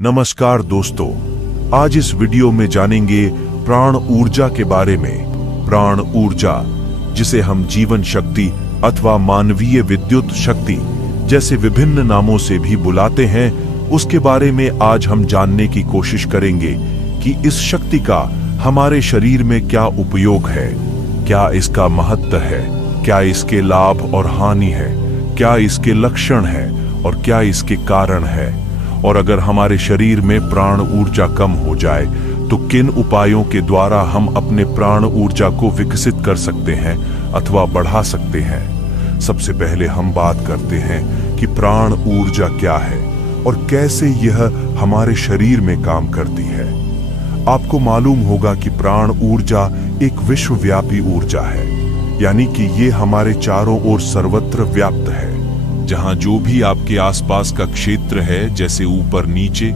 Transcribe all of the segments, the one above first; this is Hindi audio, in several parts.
नमस्कार दोस्तों, आज इस वीडियो में जानेंगे प्राण ऊर्जा के बारे में। प्राण ऊर्जा, जिसे हम जीवन शक्ति अथवा मानवीय विद्युत शक्ति जैसे विभिन्न नामों से भी बुलाते हैं, उसके बारे में आज हम जानने की कोशिश करेंगे कि इस शक्ति का हमारे शरीर में क्या उपयोग है, क्या इसका महत्व है, क्या इसके लाभ और हानि है, क्या इसके लक्षण है और क्या इसके कारण है, और अगर हमारे शरीर में प्राण ऊर्जा कम हो जाए तो किन उपायों के द्वारा हम अपने प्राण ऊर्जा को विकसित कर सकते हैं अथवा बढ़ा सकते हैं। सबसे पहले हम बात करते हैं कि प्राण ऊर्जा क्या है और कैसे यह हमारे शरीर में काम करती है। आपको मालूम होगा कि प्राण ऊर्जा एक विश्वव्यापी ऊर्जा है, यानी कि ये हमारे चारों ओर सर्वत्र व्याप्त है। जहां जो भी आपके आसपास का क्षेत्र है, जैसे ऊपर नीचे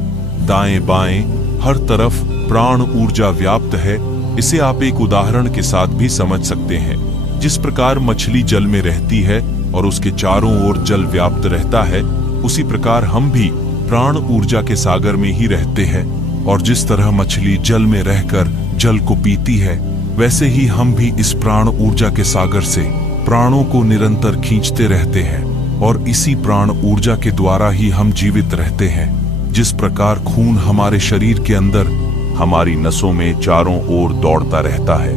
दाएं बाएं हर तरफ प्राण ऊर्जा व्याप्त है। इसे आप एक उदाहरण के साथ भी समझ सकते हैं। जिस प्रकार मछली जल में रहती है और उसके चारों ओर जल व्याप्त रहता है, उसी प्रकार हम भी प्राण ऊर्जा के सागर में ही रहते हैं। और जिस तरह मछली जल में रहकर जल को पीती है, वैसे ही हम भी इस प्राण ऊर्जा के सागर से प्राणों को निरंतर खींचते रहते हैं और इसी प्राण ऊर्जा के द्वारा ही हम जीवित रहते हैं। जिस प्रकार खून हमारे शरीर के अंदर हमारी नसों में चारों ओर दौड़ता रहता है,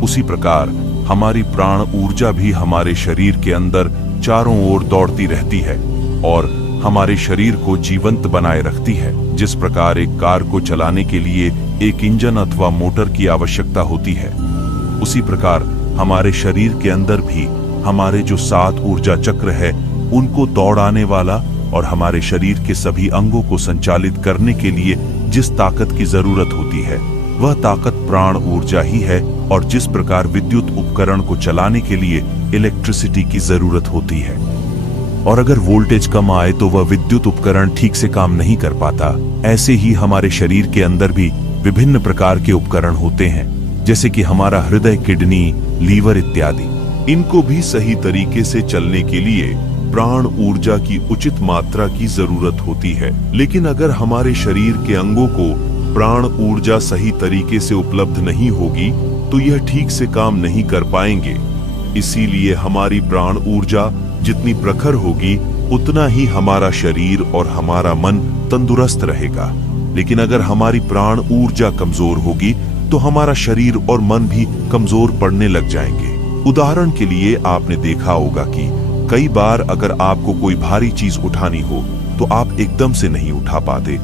उसी प्रकार हमारी प्राण ऊर्जा भी हमारे शरीर के अंदर चारों ओर दौड़ती रहती है और हमारे शरीर को जीवंत बनाए रखती है। जिस प्रकार एक कार को चलाने के लिए एक इंजन अथवा मोटर की आवश्यकता होती है, उसी प्रकार हमारे शरीर के अंदर भी हमारे जो 7 ऊर्जा चक्र है, उनको दौड़ाने वाला और हमारे शरीर के सभी अंगों को संचालित करने के लिए जिस ताकत की जरूरत होती है, वह ताकत प्राण ऊर्जा ही है। और जिस प्रकार विद्युत उपकरण को चलाने के लिए इलेक्ट्रिसिटी की जरूरत होती है, और अगर वोल्टेज कम आए तो वह विद्युत उपकरण ठीक से काम नहीं कर पाता, ऐसे ही हमारे शरीर के अंदर भी विभिन्न प्रकार के उपकरण होते हैं, जैसे कि हमारा हृदय, किडनी, लीवर इत्यादि। इनको भी सही तरीके से चलने के लिए प्राण ऊर्जा की उचित मात्रा की जरूरत होती है। लेकिन अगर हमारे शरीर के अंगों को प्राण ऊर्जा सही तरीके से उपलब्ध नहीं होगी तो यह ठीक से काम नहीं कर पाएंगे। इसीलिए हमारी प्राण ऊर्जा जितनी प्रखर होगी, उतना ही हमारा शरीर और हमारा मन तंदुरुस्त रहेगा। लेकिन अगर हमारी प्राण ऊर्जा कमजोर होगी तो हमारा शरीर और मन भी कमजोर पड़ने लग जाएंगे। उदाहरण के लिए आपने देखा होगा कि कई बार अगर आपको कोई भारी चीज उठानी हो तो आप एकदम से नहीं उठा पाते,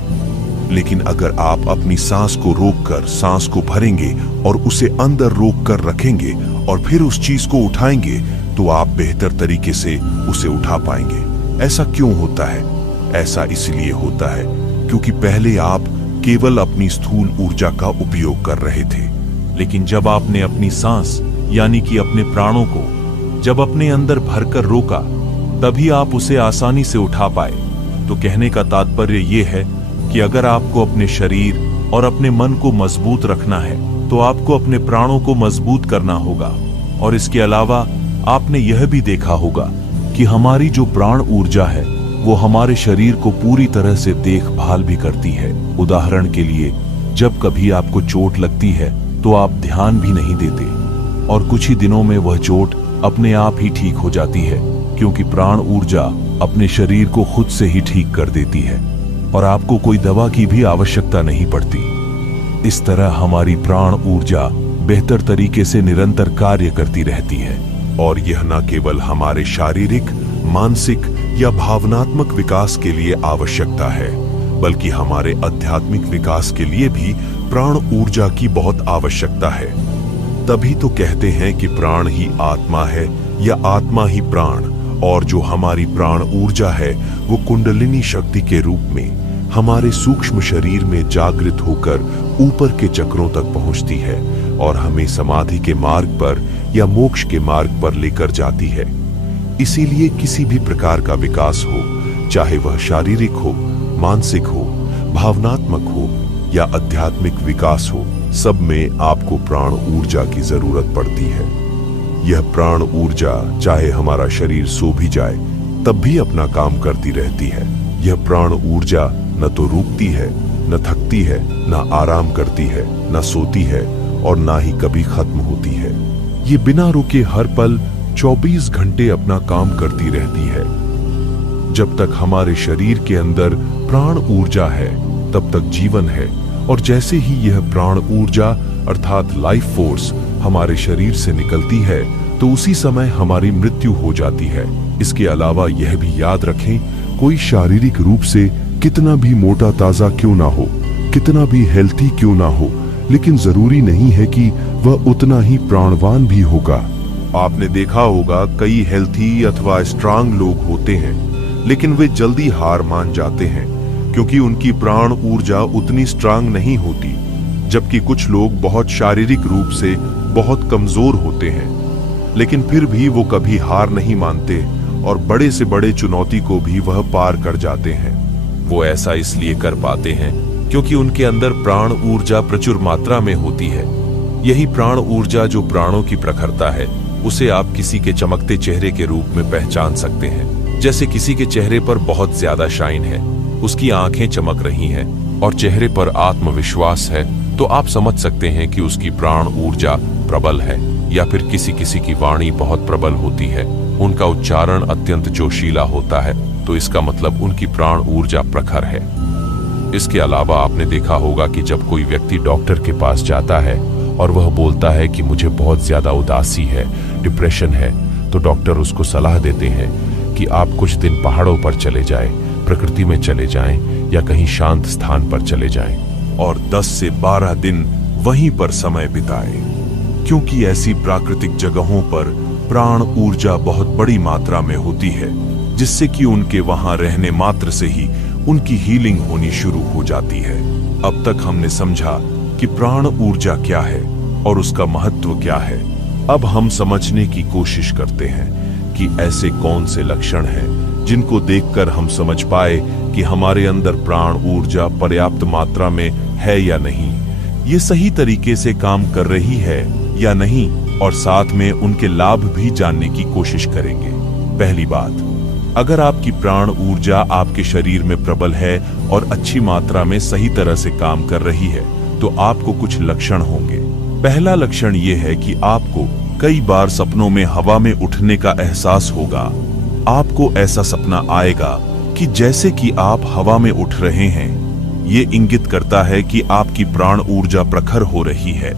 लेकिन अगर आप अपनी सांस को रोककर सांस को भरेंगे और उसे अंदर रोक कर रखेंगे और फिर उस चीज को उठाएंगे तो आप बेहतर तरीके से उसे उठा पाएंगे। ऐसा क्यों होता है? ऐसा इसलिए होता है क्योंकि पहले आप केवल अपनी स्थूल ऊर्जा का उपयोग कर रहे थे, लेकिन जब आपने अपनी सांस यानी कि अपने प्राणों को जब अपने अंदर भरकर रोका, तभी आप उसे आसानी से उठा पाए। तो कहने का तात्पर्य यह है कि अगर आपको अपने शरीर और अपने मन को मजबूत रखना है तो आपको अपने प्राणों को मजबूत करना होगा। और इसके अलावा आपने यह भी देखा होगा कि हमारी जो प्राण ऊर्जा है वो हमारे शरीर को पूरी तरह से देखभाल भी करती है। उदाहरण के लिए, जब कभी आपको चोट लगती है तो आप ध्यान भी नहीं देते और कुछ ही दिनों में वह चोट अपने आप ही ठीक हो जाती है, क्योंकि प्राण ऊर्जा अपने शरीर को खुद से ही ठीक कर देती है और आपको कोई दवा की भी आवश्यकता नहीं पड़ती। इस तरह हमारी प्राण ऊर्जा बेहतर तरीके से निरंतर कार्य करती रहती है। और यह न केवल हमारे शारीरिक, मानसिक या भावनात्मक विकास के लिए आवश्यकता है, बल्कि हमारे आध्यात्मिक विकास के लिए भी प्राण ऊर्जा की बहुत आवश्यकता है। तभी तो कहते हैं कि प्राण ही आत्मा है या आत्मा ही प्राण। और जो हमारी प्राण ऊर्जा है वो कुंडलिनी शक्ति के रूप में हमारे सूक्ष्म शरीर में जागृत होकर ऊपर के चक्रों तक पहुंचती है और हमें समाधि के मार्ग पर या मोक्ष के मार्ग पर लेकर जाती है। इसीलिए किसी भी प्रकार का विकास हो, चाहे वह शारीरिक हो, मानसिक हो, भावनात्मक हो या आध्यात्मिक विकास हो, सब में आपको प्राण ऊर्जा की जरूरत पड़ती है। यह प्राण ऊर्जा चाहे हमारा शरीर सो भी जाए तब भी अपना काम करती रहती है। यह प्राण ऊर्जा न तो रुकती है, न थकती है, न आराम करती है, न सोती है और ना ही कभी खत्म होती है। ये बिना रुके हर पल 24 घंटे अपना काम करती रहती है। जब तक हमारे शरीर के अंदर प्राण ऊर्जा है तब तक जीवन है, और जैसे ही यह प्राण ऊर्जा अर्थात लाइफ फोर्स हमारे शरीर से निकलती है तो उसी समय हमारी मृत्यु हो जाती है। इसके अलावा यह भी याद रखें, कोई शारीरिक रूप से कितना भी मोटा ताजा क्यों ना हो, कितना भी हेल्थी क्यों ना हो, लेकिन जरूरी नहीं है कि वह उतना ही प्राणवान भी होगा। आपने देखा होगा कई हेल्थी अथवा स्ट्रांग लोग होते हैं, लेकिन वे जल्दी हार मान जाते हैं क्योंकि उनकी प्राण ऊर्जा उतनी स्ट्रांग नहीं होती, जबकि कुछ लोग बहुत शारीरिक रूप से बहुत कमजोर होते हैं, लेकिन फिर भी वो कभी हार नहीं मानते और बड़े से बड़े चुनौती को भी वह पार कर जाते हैं। वो ऐसा इसलिए कर पाते हैं क्योंकि उनके अंदर प्राण ऊर्जा प्रचुर मात्रा में होती है। यही प्राण ऊर्जा जो प्राणों की प्रखरता है, उसे आप किसी के चमकते चेहरे के रूप में पहचान सकते हैं। जैसे किसी के चेहरे पर बहुत ज्यादा शाइन है, उसकी आंखें चमक रही हैं और चेहरे पर आत्मविश्वास है, तो आप समझ सकते हैं कि उसकी प्राण ऊर्जा प्रबल है। या फिर किसी किसी की वाणी बहुत प्रबल होती है, उनका उच्चारण अत्यंत जोशीला होता है, तो इसका मतलब उनकी प्राण ऊर्जा प्रखर है। इसके अलावा आपने देखा होगा कि जब कोई व्यक्ति डॉक्टर के पास जाता है और वह बोलता है कि मुझे बहुत ज्यादा उदासी है, डिप्रेशन है, तो डॉक्टर उसको सलाह देते हैं कि आप कुछ दिन पहाड़ों पर चले जाएं, प्रकृति में चले जाएं या कहीं शांत स्थान पर चले जाएं और 10 से 12 दिन वहीं पर समय बिताएं, क्योंकि ऐसी प्राकृतिक जगहों पर प्राण ऊर्जा बहुत बड़ी मात्रा में होती है, जिससे कि उनके वहां रहने मात्र से ही उनकी हीलिंग होनी शुरू हो जाती है। अब तक हमने समझा कि प्राण ऊर्जा क्या है और उसका महत्व क्या है। अब हम समझने की कोशिश करते हैं कि ऐसे कौन से लक्षण हैं जिनको देखकर हम समझ पाए कि हमारे अंदर प्राण ऊर्जा पर्याप्त मात्रा में है या नहीं, ये सही तरीके से काम कर रही है या नहीं, और साथ में उनके लाभ भी जानने की कोशिश करेंगे। पहली बात, अगर आपकी प्राण ऊर्जा आपके शरीर में प्रबल है और अच्छी मात्रा में सही तरह से काम कर रही है, तो आपको कुछ लक्षण होंगे। पहला लक्षण यह है कि आपको कई बार सपनों में हवा में उठने का एहसास होगा। आपको ऐसा सपना आएगा कि जैसे कि आप हवा में उठ रहे हैं। ये इंगित करता है कि आपकी प्राण ऊर्जा प्रखर हो रही है।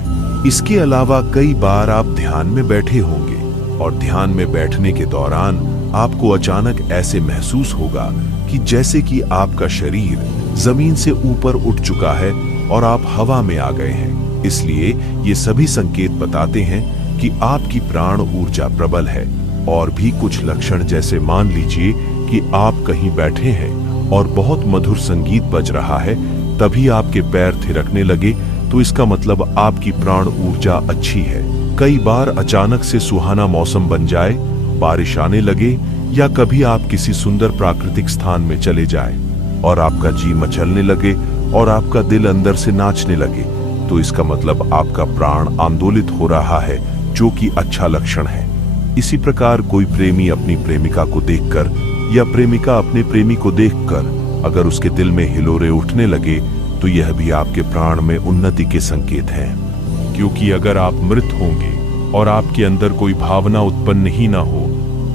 इसके अलावा कई बार आप ध्यान में बैठे होंगे और ध्यान में बैठने के दौरान आपको अचानक ऐसे महसूस होगा कि जैसे कि आपका शरीर जमीन से ऊपर उठ चुका है और आप हवा में आ गए हैं। इसलिए ये सभी संकेत बताते हैं कि आपकी प्राण ऊर्जा प्रबल है। और भी कुछ लक्षण, जैसे मान लीजिए कि आप कहीं बैठे हैं और बहुत मधुर संगीत बज रहा है, तभी आपके पैर थिरकने लगे, तो इसका मतलब आपकी प्राण ऊर्जा अच्छी है। कई बार अचानक से सुहाना मौसम बन जाए, बारिश आने लगे, या कभी आप किसी सुंदर प्राकृतिक स्थान में चले जाएं और आपका जी मचलने लगे और आपका दिल अंदर से नाचने लगे, तो इसका मतलब आपका प्राण आंदोलित हो रहा है, जो कि अच्छा लक्षण है। इसी प्रकार कोई प्रेमी अपनी प्रेमिका को देखकर या प्रेमिका अपने प्रेमी को देखकर अगर उसके दिल में हिलोरे उठने लगे, तो यह भी आपके प्राण में उन्नति के संकेत हैं। क्योंकि अगर आप मृत होंगे और आपके अंदर कोई भावना उत्पन्न ही ना हो,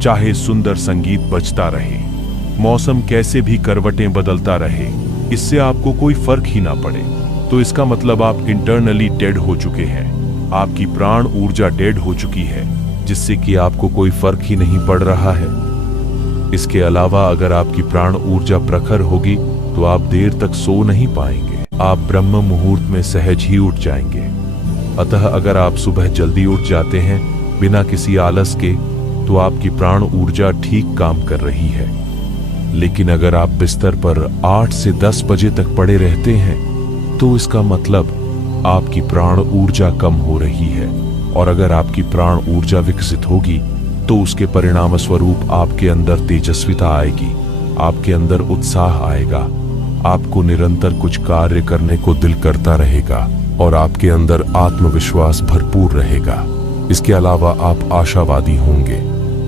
चाहे सुंदर संगीत बजता रहे, मौसम कैसे भी करवटें बदलता रहे, इससे आपको कोई फर्क ही ना पड़े, तो इसका मतलब आप इंटरनली डेड हो चुके हैं। आपकी प्राण ऊर्जा डेड हो चुकी है, जिससे कि आपको कोई फर्क ही नहीं पड़ रहा है। इसके अलावा अगर आपकी प्राण ऊर्जा प्रखर होगी तो आप देर तक सो नहीं पाएंगे, आप ब्रह्म मुहूर्त में सहज ही उठ जाएंगे। अतः अगर आप सुबह जल्दी उठ जाते हैं बिना किसी आलस के, तो आपकी प्राण ऊर्जा ठीक काम कर रही है। लेकिन अगर आप बिस्तर पर 8 से 10 बजे तक पड़े रहते हैं, तो इसका मतलब आपकी प्राण ऊर्जा कम हो रही है। और अगर आपकी प्राण ऊर्जा विकसित होगी, तो उसके परिणाम स्वरूप आपके अंदर तेजस्विता आएगी, आपके अंदर उत्साह आएगा, आपको निरंतर कुछ कार्य करने को दिल करता रहेगा और आपके अंदर आत्मविश्वास भरपूर रहेगा। इसके अलावा आप आशावादी होंगे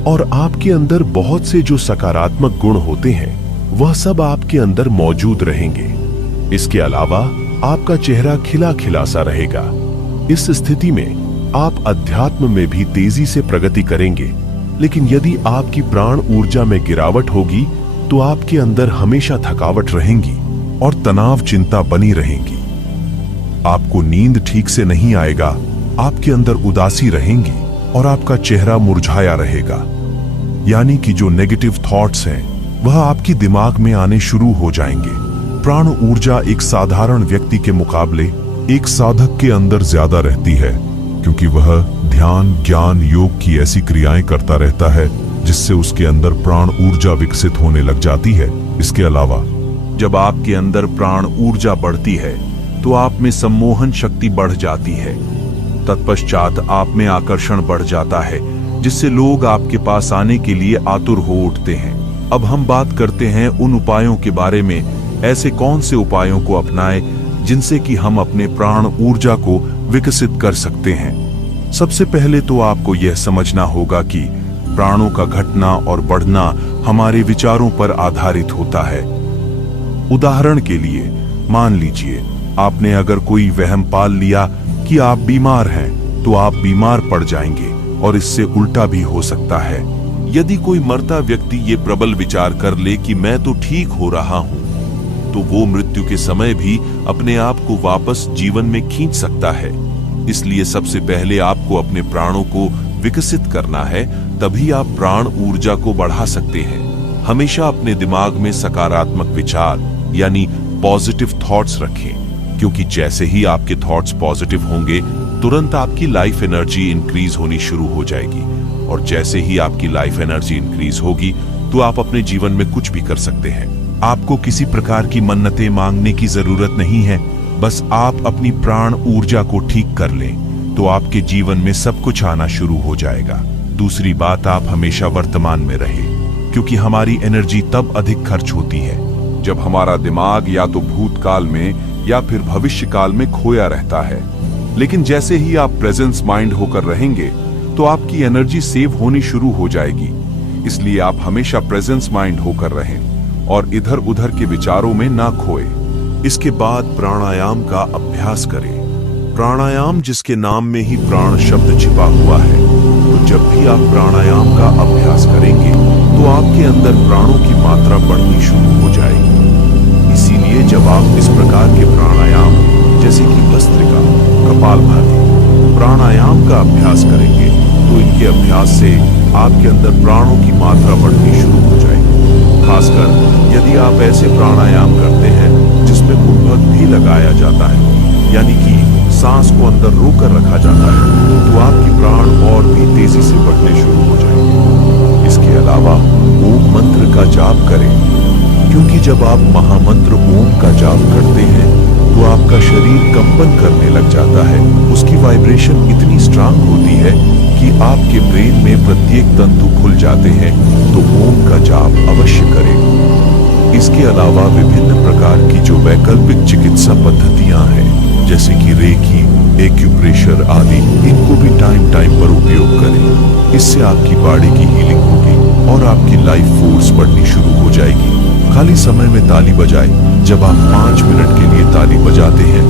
और आपके अंदर बहुत से जो सकारात्मक गुण होते हैं वह सब आपके अंदर मौजूद रहेंगे। इसके अलावा आपका चेहरा खिला खिला सा रहेगा। इस स्थिति में आप अध्यात्म में भी तेजी से प्रगति करेंगे। लेकिन यदि आपकी प्राण ऊर्जा में गिरावट होगी तो आपके अंदर हमेशा थकावट रहेगी और तनाव चिंता बनी रहेगी। आपको नींद ठीक से नहीं आएगा, आपके अंदर उदासी रहेंगी और आपका चेहरा मुरझाया रहेगा। यानी कि जो नेगेटिव थॉट्स हैं वह आपकी दिमाग में आने शुरू हो जाएंगे। प्राण ऊर्जा एक साधारण व्यक्ति के मुकाबले एक साधक के अंदर ज्यादा रहती है, क्योंकि वह ध्यान, ज्ञान, योग की ऐसी क्रियाएं करता रहता है जिससे उसके अंदर प्राण ऊर्जा विकसित होने लग जाती है। इसके अलावा जब आपके अंदर प्राण ऊर्जा बढ़ती है तो आप में सम्मोहन शक्ति बढ़ जाती है। तत्पश्चात आप में आकर्षण बढ़ जाता है, जिससे लोग आपके पास आने के लिए आतुर हो उठते हैं। अब हम बात करते हैं उन उपायों के बारे में। ऐसे कौन से उपायों को अपनाएं जिनसे कि हम अपने प्राण ऊर्जा को विकसित कर सकते हैं। सबसे पहले तो आपको यह समझना होगा कि प्राणों का घटना और बढ़ना हमारे विचारों पर आधारित होता है। उदाहरण के लिए मान लीजिए आपने अगर कोई वहम पाल लिया कि आप बीमार हैं, तो आप बीमार पड़ जाएंगे और इससे उल्टा भी हो सकता है। यदि कोई मरता व्यक्ति ये प्रबल विचार कर ले कि मैं तो ठीक हो रहा हूं, तो वो मृत्यु के समय भी अपने आप को वापस जीवन में खींच सकता है। इसलिए सबसे पहले आपको अपने प्राणों को विकसित करना है, तभी आप प्राण ऊर्जा को बढ़ा सकते हैं। हमेशा अपने दिमाग में सकारात्मक विचार यानी पॉजिटिव थॉट्स रखें, क्योंकि जैसे ही आपके थॉट्स पॉजिटिव होंगे तुरंत आपकी लाइफ एनर्जी इंक्रीज होनी शुरू हो जाएगी। और जैसे ही आपकी लाइफ एनर्जी इंक्रीज होगी तो आप अपने जीवन में कुछ भी कर सकते हैं। आपको किसी प्रकार की मन्नतें मांगने की जरूरत नहीं है। बस आप अपनी प्राण ऊर्जा को ठीक कर लें तो आपके जीवन में सब कुछ आना शुरू हो जाएगा। दूसरी बात, आप हमेशा वर्तमान में रहें, क्योंकि हमारी एनर्जी तब अधिक खर्च होती है जब हमारा दिमाग या तो भूतकाल में या फिर भविष्य काल में खोया रहता है। लेकिन जैसे ही आप प्रेजेंस माइंड होकर रहेंगे तो आपकी एनर्जी सेव होनी शुरू हो जाएगी। इसलिए आप हमेशा प्रेजेंस माइंड होकर रहें और इधर उधर के विचारों में ना खोए। इसके बाद प्राणायाम का अभ्यास करें। प्राणायाम जिसके नाम में ही प्राण शब्द छिपा हुआ है, तो जब भी आप प्राणायाम का अभ्यास करेंगे तो आपके अंदर प्राणों की मात्रा बढ़नी शुरू हो जाएगी। इसीलिए जब आप इस प्रकार के प्राणायाम जैसे कि भस्त्रिका, कपालभाति प्राणायाम का अभ्यास करेंगे तो इनके अभ्यास से आपके अंदर प्राणों की मात्रा बढ़नी शुरू हो जाएगी। खासकर यदि आप ऐसे प्राणायाम करते हैं जिसमें कुंभक भी लगाया जाता है, यानी कि सांस को अंदर रोकर रखा जाता है, तो आपकी प्राण और भी तेजी से बढ़ने शुरू हो जाएंगे। इसके अलावा ओम मंत्र का जाप करें, क्योंकि जब आप महामंत्र ओम का जाप करते हैं तो आपका शरीर कंपन करने लग जाता है। उसकी वाइब्रेशन इतनी स्ट्रांग होती है कि आपके ब्रेन में प्रत्येक तंतु खुल जाते हैं। तो ओम का जाप अवश्य करें। इसके अलावा विभिन्न प्रकार की जो वैकल्पिक चिकित्सा पद्धतियां हैं, जैसे कि रेकी, एक्यूप्रेशर आदि, इनको भी टाइम टाइम पर उपयोग करें। इससे आपकी बॉडी की हीलिंग होगी और आपकी लाइफ फोर्स बढ़नी शुरू हो जाएगी। खाली समय में ताली बजाएं। जब आप 5 मिनट के लिए ताली बजाते हैं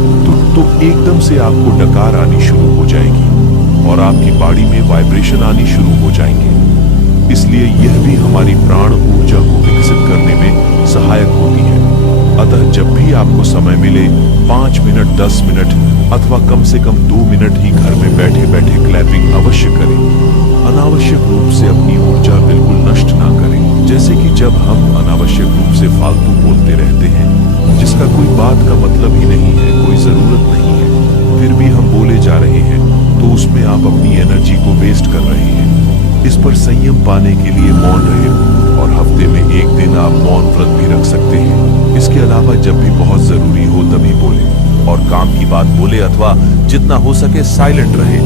तो एकदम से आपको डकार आनी शुरू हो जाएगी और आपकी बॉडी में वाइब्रेशन आनी शुरू हो जाएंगे। इसलिए यह भी हमारी प्राण ऊर्जा को विकसित करने में सहायक होती है। अतः जब भी आपको समय मिले 5 मिनट, 10 मिनट अथवा कम से कम 2 मिनट ही घर में बैठे बैठे क्लैपिंग अवश्य करें। अनावश्यक रूप से अपनी ऊर्जा बिल्कुल नष्ट ना करें। जैसे कि जब हम अनावश्यक रूप से फालतू बोलते रहते हैं, जिसका कोई बात का मतलब ही नहीं है, कोई जरूरत नहीं है, फिर भी हम बोले जा रहे हैं, तो उसमें आप अपनी एनर्जी को वेस्ट कर रहे हैं। इस पर संयम पाने के लिए मौन रहे और हफ्ते में 1 दिन आप मौन व्रत भी रख सकते हैं। इसके अलावा जब भी बहुत जरूरी हो तभी बोले और काम की बात बोले अथवा जितना हो सके साइलेंट रहे।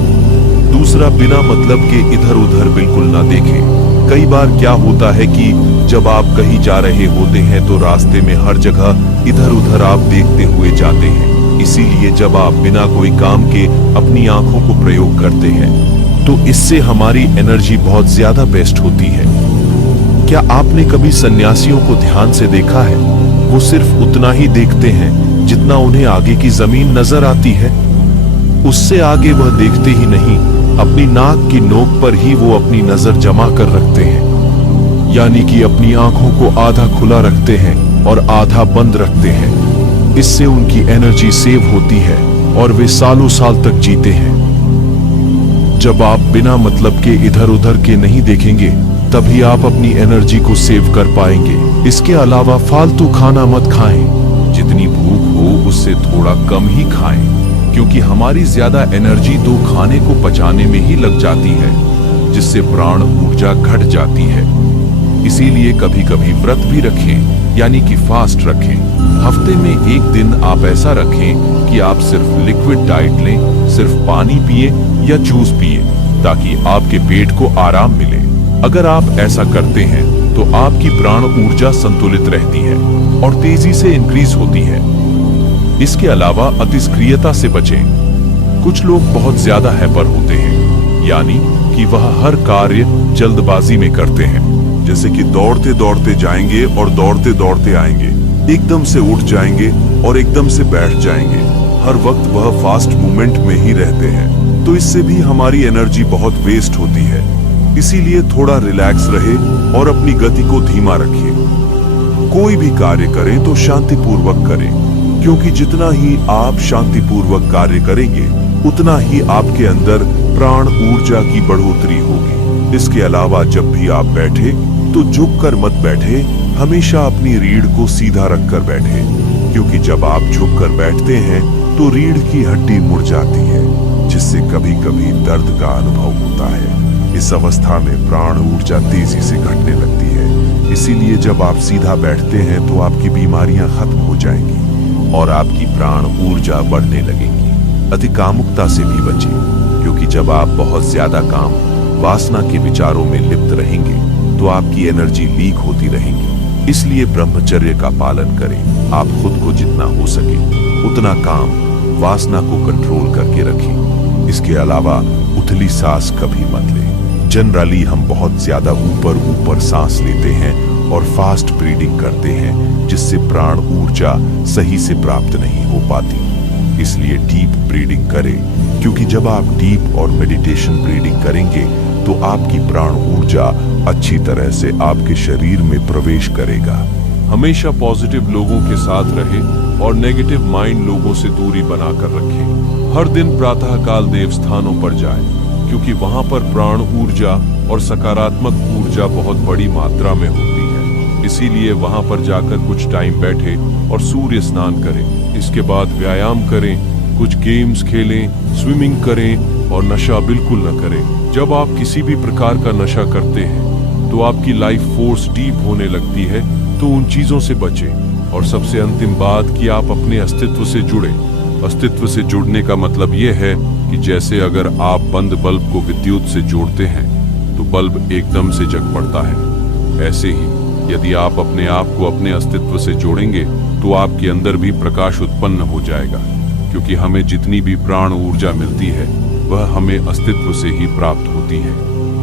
दूसरा, बिना मतलब के इधर उधर बिल्कुल ना देखें। कई बार क्या होता है कि जब आप कहीं जा रहे होते हैं तो रास्ते में हर जगह इधर उधर आप देखते हुए जाते हैं। इसीलिए जब आप बिना कोई काम के अपनी आंखों को प्रयोग करते हैं तो इससे हमारी एनर्जी बहुत ज्यादा वेस्ट होती है। क्या आपने कभी सन्यासियों को ध्यान से देखा है? वो सिर्फ उतना ही देखते हैं जितना उन्हें आगे की जमीन नजर आती है। उससे आगे वह देखते ही नहीं। अपनी नाक की नोक पर ही वो अपनी नजर जमा कर रखते हैं, यानी कि अपनी आंखों को आधा खुला रखते हैं और आधा बंद रखते हैं। इससे उनकी एनर्जी सेव होती है और वे सालों साल तक जीते हैं। जब आप बिना मतलब के इधर उधर के नहीं देखेंगे, तभी आप अपनी एनर्जी को सेव कर पाएंगे। इसके अलावा फालतू खाना मत खाएं। जितनी भूख हो उससे थोड़ा कम ही खाएं, क्योंकि हमारी ज्यादा एनर्जी तो खाने को पचाने में ही लग जाती है, जिससे प्राण ऊर्जा घट जाती है। इसीलिए कभी कभी व्रत भी रखें, यानी कि फास्ट रखें। हफ्ते में एक दिन आप ऐसा रखें कि आप सिर्फ लिक्विड डाइट लें, सिर्फ पानी पिए या जूस पिए, ताकि आपके पेट को आराम मिले। अगर आप ऐसा करते हैं तो आपकी प्राण ऊर्जा संतुलित रहती है और तेजी से इंक्रीज होती है। इसके अलावा अतिस्क्रियता से बचें। कुछ लोग बहुत ज्यादा हैपर होते हैं, यानी कि वह हर कार्य जल्दबाजी में करते हैं। जैसे कि दौड़ते दौड़ते जाएंगे और दौड़ते दौड़ते आएंगे, एकदम से उठ जाएंगे और एकदम से बैठ जाएंगे। हर वक्त वह फास्ट मूवमेंट में ही रहते हैं, तो इससे भी हमारी एनर्जी बहुत वेस्ट होती है। इसीलिए थोड़ा रिलैक्स रहे और अपनी गति को धीमा रखिए। कोई भी कार्य करें तो शांतिपूर्वक करें, क्योंकि जितना ही आप शांतिपूर्वक कार्य करेंगे, उतना ही आपके अंदर प्राण ऊर्जा की बढ़ोतरी होगी। इसके अलावा जब भी आप बैठे तो झुककर मत बैठे, हमेशा अपनी रीढ़ को सीधा रखकर बैठे, क्योंकि जब आप झुककर बैठते हैं तो रीढ़ की हड्डी मुड़ जाती है, जिससे कभी कभी दर्द का अनुभव होता है। इस अवस्था में प्राण ऊर्जा तेजी से घटने लगती है। इसीलिए जब आप सीधा बैठते हैं तो आपकी बीमारियां खत्म हो जाएंगी और आपकी प्राण ऊर्जा बढ़ने लगेगी। अति कामुकता से भी बचें, क्योंकि जब आप बहुत ज्यादा काम वासना के विचारों में लिप्त रहेंगे तो आपकी एनर्जी लीक होती रहेगी। इसलिए ब्रह्मचर्य का पालन करें। आप खुद को जितना हो सके उतना काम वासना को कंट्रोल करके रखें। इसके अलावा उथली सांस कभी मत लें। जनरली हम बहुत ज्यादा ऊपर सांस लेते हैं और फास्ट ब्रीदिंग करते हैं, जिससे प्राण ऊर्जा सही से प्राप्त नहीं हो पाती। इसलिए डीप ब्रीदिंग करें, क्योंकि जब आप डीप और मेडिटेशन ब्रीदिंग करेंगे तो आपकी प्राण ऊर्जा अच्छी तरह से आपके शरीर में प्रवेश करेगा। हमेशा पॉजिटिव लोगों के साथ रहे और नेगेटिव माइंड लोगों से दूरी बनाकर रखें। हर दिन प्रातःकाल देव स्थानों पर जाएं, क्योंकि वहां पर प्राण ऊर्जा और सकारात्मक ऊर्जा बहुत बड़ी मात्रा में होती है। इसीलिए वहां पर जाकर कुछ टाइम बैठे और सूर्य स्नान करें। इसके बाद व्यायाम करें, कुछ गेम्स खेलें, स्विमिंग करें और नशा बिल्कुल न करें। जब आप किसी भी प्रकार का नशा करते हैं तो आपकी लाइफ फोर्स डीप होने लगती है, तो उन चीजों से बचें। और सबसे अंतिम बात कि आप अपने अस्तित्व से जुड़ें। अस्तित्व से जुड़ने का मतलब यह है कि जैसे अगर आप बंद बल्ब को विद्युत से जोड़ते हैं तो बल्ब एकदम से जग पड़ता है। ऐसे ही यदि आप अपने आप को अपने अस्तित्व से जोड़ेंगे तो आपके अंदर भी प्रकाश उत्पन्न हो जाएगा, क्योंकि हमें जितनी भी प्राण ऊर्जा मिलती है वह हमें अस्तित्व से ही प्राप्त होती है।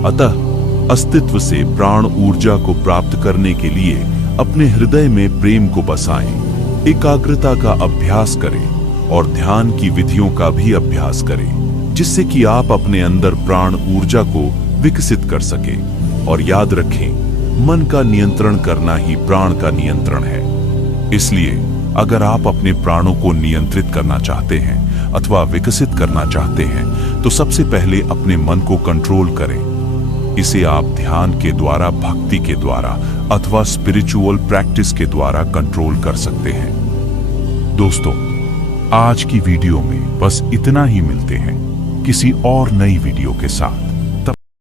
अतः अस्तित्व से प्राण ऊर्जा को प्राप्त करने के लिए अपने हृदय में प्रेम को बसाएं, एकाग्रता का अभ्यास करें और ध्यान की विधियों का भी अभ्यास करें, जिससे कि आप अपने अंदर प्राण ऊर्जा को विकसित कर सकें। और याद रखें, मन का नियंत्रण करना ही प्राण का नियंत्रण है। इसलिए अगर आप अपने प्राणों को नियंत्रित करना चाहते हैं अथवा विकसित करना चाहते हैं तो सबसे पहले अपने मन को कंट्रोल करें। इसे आप ध्यान के द्वारा, भक्ति के द्वारा अथवा स्पिरिचुअल प्रैक्टिस के द्वारा कंट्रोल कर सकते हैं। दोस्तों, आज की वीडियो में बस इतना ही। मिलते हैं किसी और नई वीडियो के साथ।